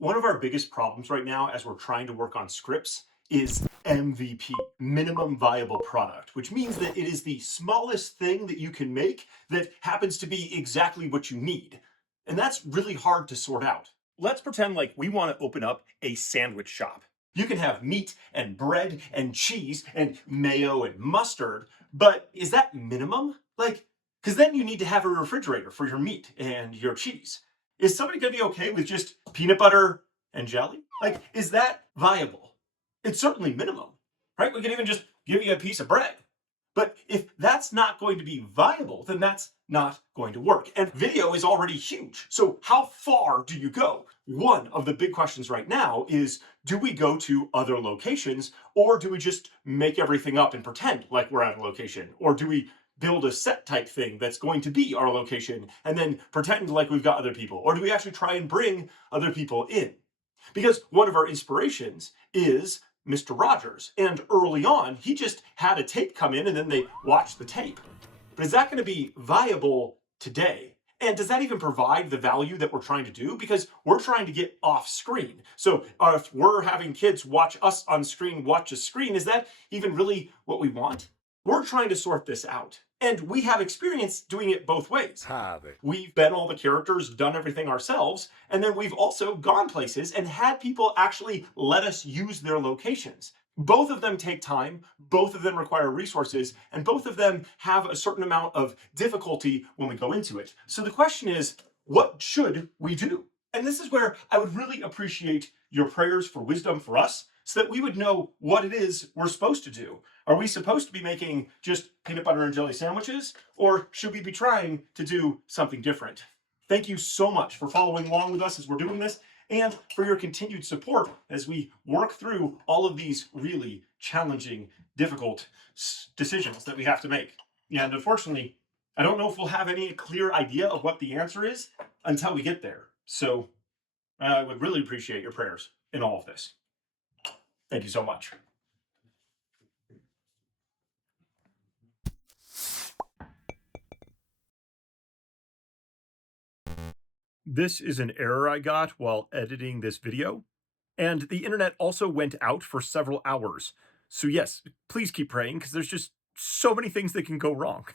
One of our biggest problems right now as we're trying to work on scripts is MVP, minimum viable product, which means that it is the smallest thing that you can make that happens to be exactly what you need. And that's really hard to sort out. Let's pretend like we want to open up a sandwich shop. You can have meat and bread and cheese and mayo and mustard, but is that minimum? Because then you need to have a refrigerator for your meat and your cheese. Is somebody going to be okay with just peanut butter and jelly? Is that viable? It's certainly minimum, right? We can even just give you a piece of bread. But if that's not going to be viable, then that's not going to work. And video is already huge. So how far do you go? One of the big questions right now is, do we go to other locations, or do we just make everything up and pretend like we're at a location? Or do we build a set type thing that's going to be our location and then pretend like we've got other people? Or do we actually try and bring other people in? Because one of our inspirations is Mr. Rogers. And early on, he just had a tape come in and then they watched the tape. But is that going to be viable today? And does that even provide the value that we're trying to do? Because we're trying to get off screen. So if we're having kids watch us on screen, watch a screen, is that even really what we want? We're trying to sort this out. And we have experience doing it both ways. We've been all the characters, done everything ourselves, and then we've also gone places and had people actually let us use their locations. Both of them take time, both of them require resources, and both of them have a certain amount of difficulty when we go into it. So the question is, what should we do? And this is where I would really appreciate your prayers for wisdom for us, so that we would know what it is we're supposed to do. Are we supposed to be making just peanut butter and jelly sandwiches, or should we be trying to do something different? Thank you so much for following along with us as we're doing this, and for your continued support as we work through all of these really challenging, difficult decisions that we have to make. And unfortunately, I don't know if we'll have any clear idea of what the answer is until we get there. So I would really appreciate your prayers in all of this. Thank you so much. This is an error I got while editing this video, and the internet also went out for several hours. So yes, please keep praying because there's just so many things that can go wrong.